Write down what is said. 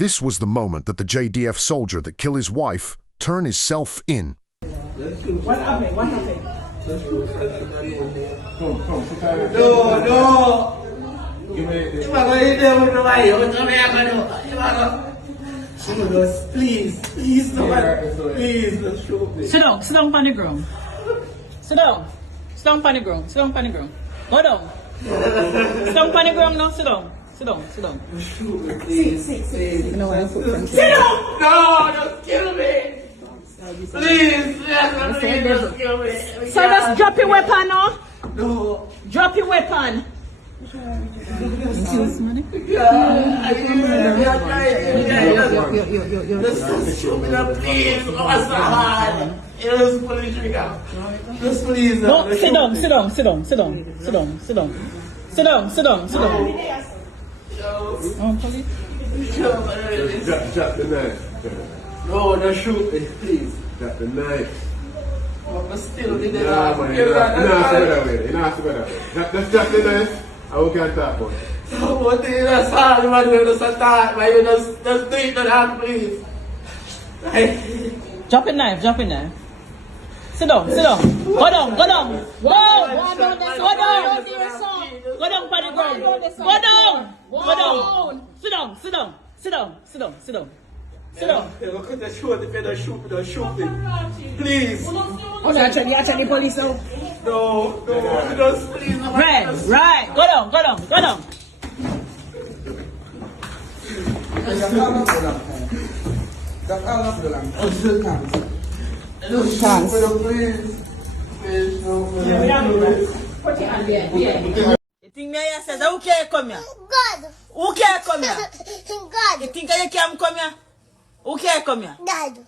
This was the moment that the JDF soldier that killed his wife turned himself in. What happened? What happened? No. Please, please, don't shoot me. Sit down on the ground. Sit down on the ground. Go down. Sit down on the ground now, sit down. Shoot me, please. Sit No, don't kill me. Please, don't kill me. So just drop your weapon now. No. Drop your weapon. Just shoot me now, please. What's so hard? Just pull the trigger. Just please. No, sit down. Oh, police. Drop the knife. No, don't shoot me, please. Drop the knife. I'm still in the Nah, man, you don't have to go that way. Just drop the knife, and we can talk about it. What is that hard, man? You just attack, man. You just do it to that, please. Drop your knife. Sit down. Go down. Whoa! Go down on the ground. Go down. Sit down. Look at the shoot. If you don't shoot me, don't shoot me. Please. Oh, actually, police now. No, just please. Right. Go down. Please, You think me here says, who can't come here? God. Who can't come here? God. You think you can come here? Who can't come here? Dad.